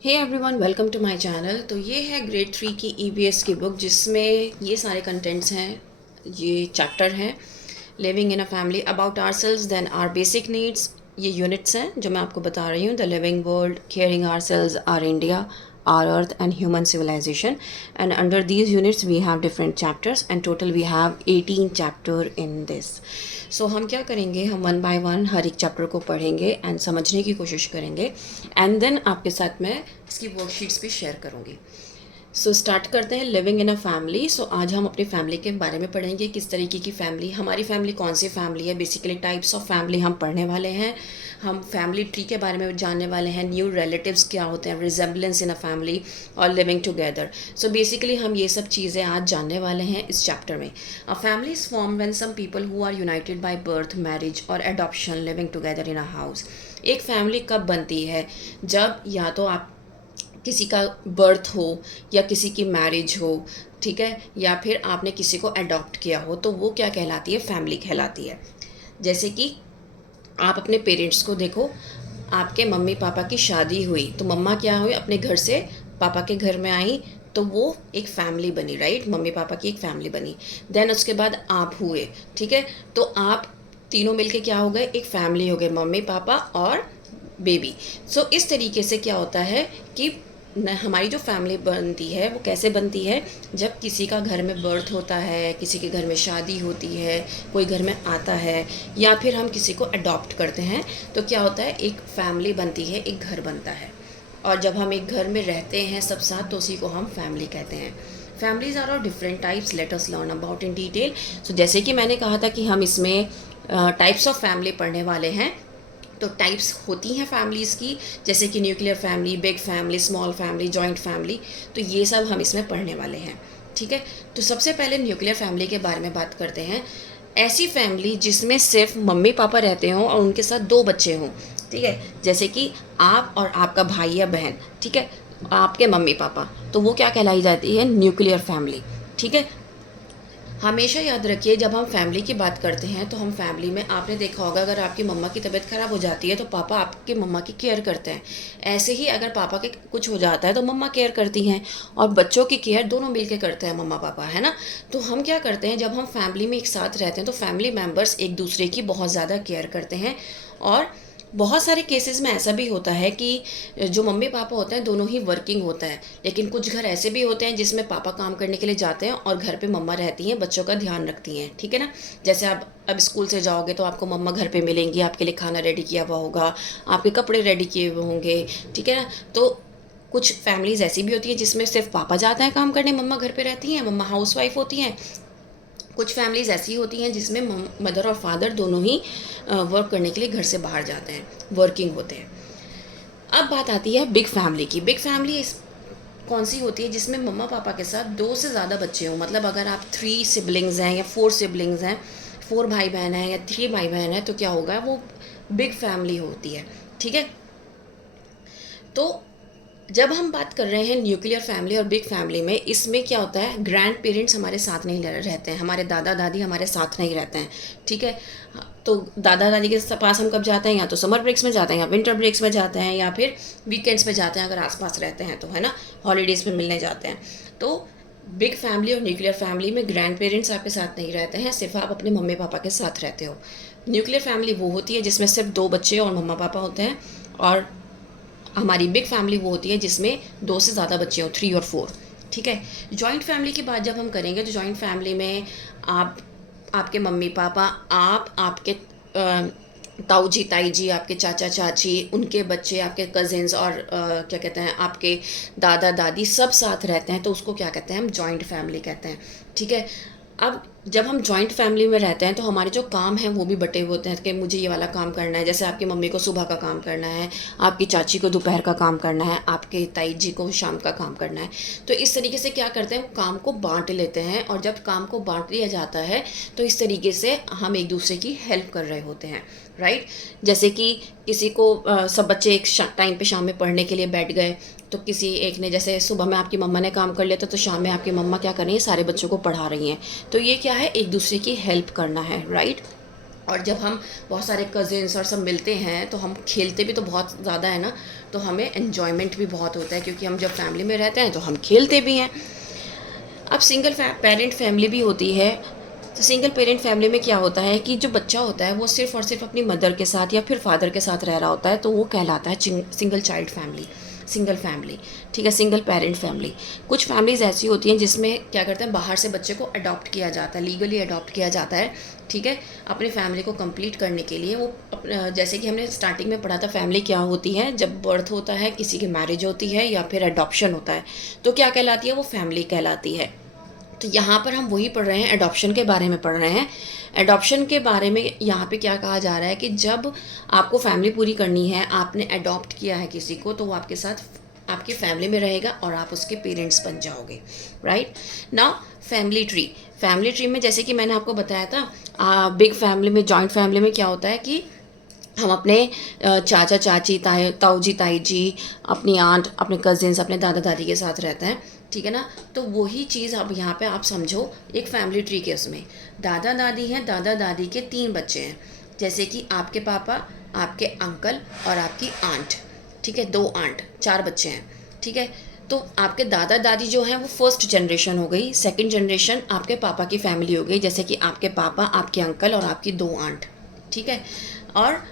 Hey everyone, welcome to my channel. तो ये है ग्रेड 3 की ईवीएस की बुक, जिसमें ये सारे कंटेंट्स हैं। ये चैप्टर हैं living in a family, about ourselves, then our basic needs. ये यूनिट्स हैं जो मैं आपको बता रही हूँ। The living world, caring ourselves, our India, our earth and human civilization. And under these units we have different chapters, and total we have 18 chapter in this. So हम क्या करेंगे, हम वन बाय वन हर एक chapter को पढ़ेंगे and समझने की कोशिश करेंगे, एंड देन आपके साथ मैं इसकी वर्कशीट्स भी शेयर करूँगी। सो स्टार्ट करते हैं लिविंग इन अ फैमिली। सो आज हम अपनी फैमिली के बारे में पढ़ेंगे, किस तरीके की फैमिली, हमारी फैमिली कौन सी फैमिली है, बेसिकली टाइप्स ऑफ फैमिली हम पढ़ने वाले हैं। हम फैमिली ट्री के बारे में जानने वाले हैं, न्यू रिलेटिव्स क्या होते हैं, रिजेम्बलेंस इन अ फैमिली और लिविंग टुगेदर। सो बेसिकली हम ये सब चीज़ें आज जानने वाले हैं इस चैप्टर में। A family is form when some people who are united by birth, marriage और adoption living together in a house. एक फैमिली कब बनती है? जब या तो आप किसी का बर्थ हो या किसी की मैरिज हो, ठीक है, या फिर आपने किसी को अडॉप्ट किया हो, तो वो क्या कहलाती है? फैमिली कहलाती है। जैसे कि आप अपने पेरेंट्स को देखो, आपके मम्मी पापा की शादी हुई तो मम्मा क्या हुई, अपने घर से पापा के घर में आई, तो वो एक फैमिली बनी, राइट? मम्मी पापा की एक फैमिली बनी। देन उसके बाद आप हुए, ठीक है, तो आप तीनों मिलके क्या हो गए? एक फैमिली हो गए, मम्मी पापा और बेबी। सो इस तरीके से क्या होता है कि हमारी जो फैमिली बनती है वो कैसे बनती है? जब किसी का घर में बर्थ होता है, किसी के घर में शादी होती है, कोई घर में आता है, या फिर हम किसी को अडॉप्ट करते हैं, तो क्या होता है? एक फैमिली बनती है, एक घर बनता है। और जब हम एक घर में रहते हैं सब साथ, तो उसी को हम फैमिली कहते हैं। Families are of different types, let us learn about in detail. So जैसे कि मैंने कहा था कि हम इसमें टाइप्स ऑफ फैमिली पढ़ने वाले हैं। तो टाइप्स होती हैं फैमिलीज़ की, जैसे कि nuclear family, big family, small family, joint family. तो ये सब हम इसमें पढ़ने वाले हैं, ठीक है। तो सबसे पहले न्यूक्लियर फैमिली के बारे में बात करते हैं। ऐसी फैमिली जिसमें सिर्फ मम्मी पापा रहते हों और उनके साथ दो बच्चे हों, ठीक है। जैसे कि आप और आपका भाई या बहन, ठीक है, आपके मम्मी पापा, तो वो क्या कहलाई जाती है? न्यूक्लियर फैमिली, ठीक है। हमेशा याद रखिए, जब हम फैमिली की बात करते हैं तो हम फैमिली में, आपने देखा होगा, अगर आपकी मम्मा की तबीयत ख़राब हो जाती है तो पापा आपके मम्मा की केयर करते हैं। ऐसे ही अगर पापा के कुछ हो जाता है तो मम्मा केयर करती हैं, और बच्चों की केयर दोनों मिलकर करते हैं, मम्मा पापा, है ना। तो हम क्या करते हैं, जब हम फैमिली में एक साथ रहते हैं तो फैमिली मेम्बर्स एक दूसरे की बहुत ज़्यादा केयर करते हैं। और बहुत सारे केसेस में ऐसा भी होता है कि जो मम्मी पापा होते हैं दोनों ही वर्किंग होता है, लेकिन कुछ घर ऐसे भी होते हैं जिसमें पापा काम करने के लिए जाते हैं और घर पे मम्मा रहती हैं, बच्चों का ध्यान रखती हैं, ठीक है ना। जैसे आप अब स्कूल से जाओगे तो आपको मम्मा घर पे मिलेंगी, आपके लिए खाना रेडी किया हुआ होगा, आपके कपड़े रेडी किए हुए होंगे, ठीक है ना। तो कुछ फैमिलीज़ ऐसी भी होती है जिसमें सिर्फ पापा जाते हैं काम करने, मम्मा घर पे रहती हैं, मम्मा हाउस वाइफ होती हैं। कुछ फैमिलीज़ ऐसी होती हैं जिसमें मदर और फादर दोनों ही वर्क करने के लिए घर से बाहर जाते हैं, वर्किंग होते हैं। अब बात आती है बिग फैमिली की। बिग फैमिली इस कौन सी होती है? जिसमें मम्मा पापा के साथ दो से ज़्यादा बच्चे हों। मतलब अगर आप 3 सिबलिंग्स हैं या 4 सिबलिंग्स हैं, 4 भाई बहन हैं या 3 भाई बहन हैं, तो क्या होगा? वो बिग फैमिली होती है, ठीक है। तो जब हम बात कर रहे हैं न्यूक्लियर फैमिली और बिग फैमिली में, इसमें क्या होता है? ग्रैंड पेरेंट्स हमारे साथ नहीं रहते हैं, हमारे दादा दादी हमारे साथ नहीं रहते हैं, ठीक है। तो दादा दादी के पास हम कब जाते हैं? या तो समर ब्रेक्स में जाते हैं, या विंटर ब्रेक्स में जाते हैं, या फिर वीकेंड्स में जाते हैं, अगर आसपास रहते हैं तो, है ना, हॉलीडेज़ में मिलने जाते हैं। तो बिग फैमिली और न्यूक्लियर फैमिली में ग्रैंड पेरेंट्स आपके साथ नहीं रहते हैं, सिर्फ आप अपने मम्मी पापा के साथ रहते हो। न्यूक्लियर फैमिली वो होती है जिसमें सिर्फ 2 बच्चे और मम्मा पापा होते हैं। और हमारी बिग फैमिली वो होती है जिसमें 2 से ज़्यादा बच्चे हों, 3 और 4, ठीक है। जॉइंट फैमिली की बात जब हम करेंगे तो जॉइंट फैमिली में आप, आपके मम्मी पापा, आप, आपके ताऊ जी ताई जी, आपके चाचा चाची, उनके बच्चे, आपके कज़िन्स, और क्या कहते हैं, आपके दादा दादी, सब साथ रहते हैं, तो उसको क्या कहते हैं? हम जॉइंट फैमिली कहते हैं, ठीक है। अब जब हम जॉइंट फैमिली में रहते हैं तो हमारे जो काम हैं वो भी बटे हुए होते हैं कि मुझे ये वाला काम करना है। जैसे आपकी मम्मी को सुबह का काम करना है, आपकी चाची को दोपहर का काम करना है, आपके ताई जी को शाम का काम करना है। तो इस तरीके से क्या करते हैं? काम को बांट लेते हैं, और जब काम को बांट लिया जाता है तो इस तरीके से हम एक दूसरे की हेल्प कर रहे होते हैं, राइट। जैसे कि किसी को सब बच्चे एक टाइम पे शाम में पढ़ने के लिए बैठ गए, तो किसी एक ने, जैसे सुबह में आपकी मम्मा ने काम कर लिया था, तो शाम में आपकी मम्मा क्या कर रही है? सारे बच्चों को पढ़ा रही हैं। तो ये क्या है? एक दूसरे की हेल्प करना है, राइट। और जब हम बहुत सारे कज़िन्स और सब मिलते हैं तो हम खेलते भी तो बहुत ज़्यादा है ना, तो हमें एन्जॉयमेंट भी बहुत होता है, क्योंकि हम जब फैमिली में रहते हैं तो हम खेलते भी हैं। अब सिंगल पेरेंट फैमिली भी होती है। तो सिंगल पेरेंट फैमिली में क्या होता है कि जो बच्चा होता है वो सिर्फ़ और सिर्फ अपनी मदर के साथ या फिर फादर के साथ रह रहा होता है, तो वो कहलाता है single child family, single family, ठीक है, सिंगल पेरेंट फैमिली। कुछ फैमिलीज़ ऐसी होती हैं जिसमें क्या करते हैं, बाहर से बच्चे को अडॉप्ट किया जाता है, लीगली अडॉप्ट किया जाता है, ठीक है, अपनी फैमिली को कंप्लीट करने के लिए। वो जैसे कि हमने स्टार्टिंग में पढ़ा था, फैमिली क्या होती है, जब बर्थ होता है, किसी की मैरिज होती है या फिर अडॉप्शन होता है, तो क्या कहलाती है, वो फैमिली कहलाती है। तो यहाँ पर हम वही पढ़ रहे हैं, एडॉप्शन के बारे में पढ़ रहे हैं। एडॉप्शन के बारे में यहाँ पे क्या कहा जा रहा है कि जब आपको फैमिली पूरी करनी है, आपने अडॉप्ट किया है किसी को, तो वो आपके साथ आपकी फैमिली में रहेगा और आप उसके पेरेंट्स बन जाओगे, right. Now family tree, family tree में जैसे कि मैंने आपको बताया था, बिग फैमिली में, जॉइंट फैमिली में क्या होता है कि हम अपने चाचा चाची, ताऊ जी, ताई जी, अपनी आंट, अपने कज़िन्स, अपने दादा दादी के साथ रहते हैं, ठीक है ना। तो वही चीज़ अब यहाँ पे आप समझो, एक फैमिली ट्री के उसमें दादा दादी हैं, दादा दादी के 3 बच्चे हैं, जैसे कि आपके पापा, आपके अंकल और आपकी आंट, ठीक है, 2 आंट, 4 बच्चे हैं, ठीक है। तो आपके दादा दादी जो हैं वो फर्स्ट जनरेशन हो गई, सेकंड जनरेशन आपके पापा की फैमिली हो गई, जैसे कि आपके पापा, आपके अंकल और आपकी 2 आंट, ठीक है। और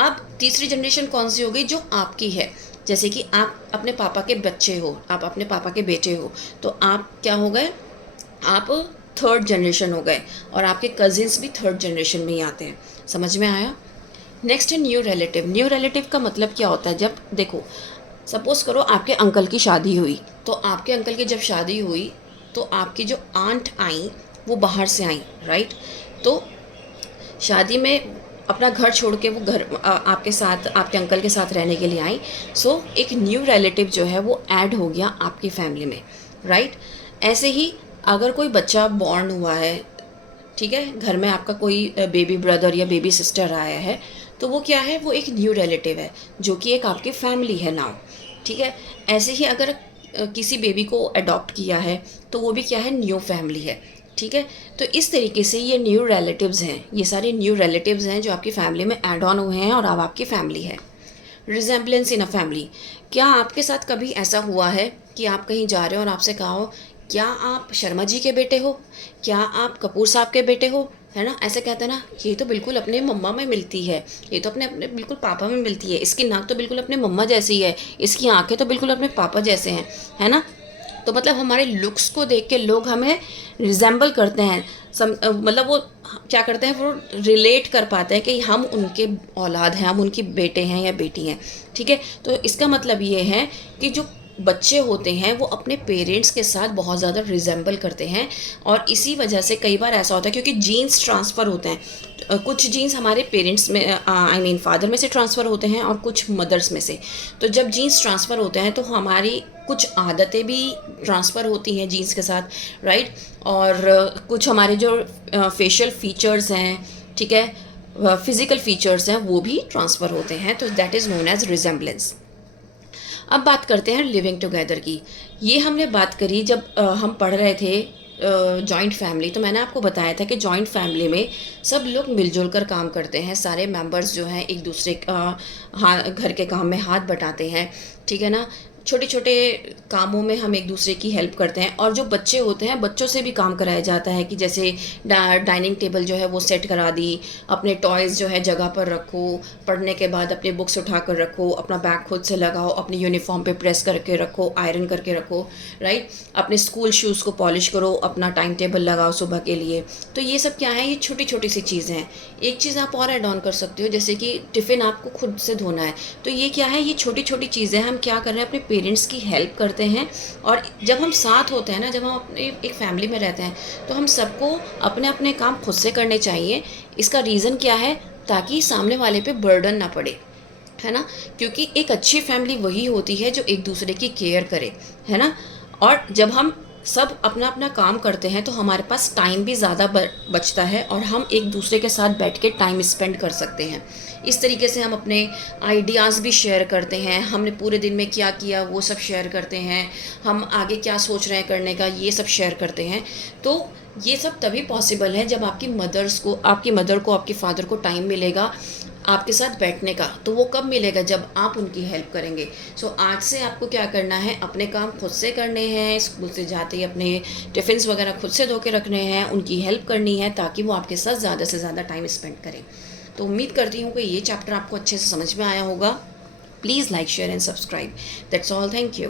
अब तीसरी जनरेशन कौन सी हो गई, जो आपकी है, जैसे कि आप अपने पापा के बच्चे हो, आप अपने पापा के बेटे हो, तो आप क्या हो गए, आप थर्ड जनरेशन हो गए, और आपके कजिन्स भी थर्ड जनरेशन में ही आते हैं। समझ में आया। नेक्स्ट है न्यू रिलेटिव। न्यू रिलेटिव का मतलब क्या होता है, जब देखो सपोज़ करो आपके अंकल की शादी हुई, तो आपके अंकल की जब शादी हुई तो आपकी जो आंट आई वो बाहर से आई, राइट। तो शादी में अपना घर छोड़ के वो घर आपके साथ, आपके अंकल के साथ रहने के लिए आई। सो एक न्यू रिलेटिव जो है वो ऐड हो गया आपकी फैमिली में, राइट। ऐसे ही अगर कोई बच्चा बॉर्न हुआ है, ठीक है, घर में आपका कोई बेबी ब्रदर या बेबी सिस्टर आया है, तो वो क्या है, वो एक न्यू रिलेटिव है, जो कि एक आपकी फैमिली है नाउ, ठीक है। ऐसे ही अगर किसी बेबी को अडॉप्ट किया है तो वो भी क्या है, न्यू फैमिली है, ठीक है। तो इस तरीके से ये न्यू रिलेटिव्स हैं, ये सारे न्यू रिलेटिव्स हैं जो आपकी फैमिली में ऐड ऑन हुए हैं और अब आपकी फैमिली है। रिजेम्बलेंस इन अ फैमिली, क्या आपके साथ कभी ऐसा हुआ है कि आप कहीं जा रहे हो और आपसे कहा हो, क्या आप शर्मा जी के बेटे हो, क्या आप कपूर साहब के बेटे हो, है ना, ऐसे कहते हैं ना, ये तो बिल्कुल अपने मम्मा में मिलती है, ये तो अपने अपने बिल्कुल पापा में मिलती है, इसकी नाक तो बिल्कुल अपने मम्मा जैसी है, इसकी आंखें तो बिल्कुल अपने पापा जैसे हैं, है ना। तो मतलब हमारे लुक्स को देख के लोग हमें रिजेंबल करते हैं, मतलब वो क्या करते हैं, वो रिलेट कर पाते हैं कि हम उनके औलाद हैं, हम उनकी बेटे हैं या बेटी हैं, ठीक है। तो इसका मतलब ये है कि जो बच्चे होते हैं वो अपने पेरेंट्स के साथ बहुत ज़्यादा रिजेंबल करते हैं, और इसी वजह से कई बार ऐसा होता है क्योंकि जीन्स ट्रांसफ़र होते हैं, कुछ जीन्स हमारे पेरेंट्स में, आई मीन फादर में से ट्रांसफ़र होते हैं और कुछ मदर्स में से। तो जब जीन्स ट्रांसफ़र होते हैं तो हमारी कुछ आदतें भी ट्रांसफ़र होती हैं जीन्स के साथ, राइट। और कुछ हमारे जो फेशियल फीचर्स हैं, ठीक है, फिज़िकल फीचर्स हैं, वो भी ट्रांसफ़र होते हैं, तो that is known as resemblance. अब बात करते हैं लिविंग टुगेदर की। ये हमने बात करी जब हम पढ़ रहे थे जॉइंट फैमिली, तो मैंने आपको बताया था कि जॉइंट फैमिली में सब लोग मिलजुल कर काम करते हैं, सारे मेंबर्स जो हैं एक दूसरे घर के काम में हाथ बटाते हैं, ठीक है ना। छोटे छोटे कामों में हम एक दूसरे की हेल्प करते हैं, और जो बच्चे होते हैं बच्चों से भी काम कराया जाता है कि जैसे डाइनिंग टेबल जो है वो सेट करा दी, अपने टॉयज़ जो है जगह पर रखो, पढ़ने के बाद अपने बुक्स उठा कर रखो, अपना बैग खुद से लगाओ, अपनी यूनिफॉर्म पे प्रेस करके रखो, आयरन करके रखो, राइट। अपने स्कूल शूज़ को पॉलिश करो, अपना टाइम टेबल लगाओ सुबह के लिए। तो ये सब क्या है, ये छोटी छोटी सी चीज़ें हैं। एक चीज़ आप और ऐड ऑन कर सकते हो, जैसे कि टिफ़िन आपको खुद से धोना है, तो ये क्या है, ये छोटी छोटी चीज़ें हम क्या कर रहे हैं, अपने पेरेंट्स की हेल्प करते हैं। और जब हम साथ होते हैं ना, जब हम अपने एक फैमिली में रहते हैं, तो हम सबको अपने अपने काम खुद से करने चाहिए। इसका रीज़न क्या है, ताकि सामने वाले पे बर्डन ना पड़े, है ना। क्योंकि एक अच्छी फैमिली वही होती है जो एक दूसरे की केयर करे, है ना। और जब हम सब अपना अपना काम करते हैं तो हमारे पास टाइम भी ज़्यादा बचता है और हम एक दूसरे के साथ बैठ के टाइम स्पेंड कर सकते हैं। इस तरीके से हम अपने आइडियाज़ भी शेयर करते हैं, हमने पूरे दिन में क्या किया वो सब शेयर करते हैं, हम आगे क्या सोच रहे हैं करने का ये सब शेयर करते हैं। तो ये सब तभी पॉसिबल है जब आपकी मदर को आपके फादर को टाइम मिलेगा आपके साथ बैठने का। तो वो कब मिलेगा? जब आप उनकी हेल्प करेंगे। सो आज से आपको क्या करना है, अपने काम खुद से करने हैं, स्कूल से जाते ही अपने टिफ़िन्स वगैरह खुद से धो के रखने हैं, उनकी हेल्प करनी है ताकि वो आपके साथ ज़्यादा से ज़्यादा टाइम स्पेंड करें। तो उम्मीद करती हूँ कि ये चैप्टर आपको अच्छे से समझ में आया होगा। Please like share and subscribe. That's all, thank you.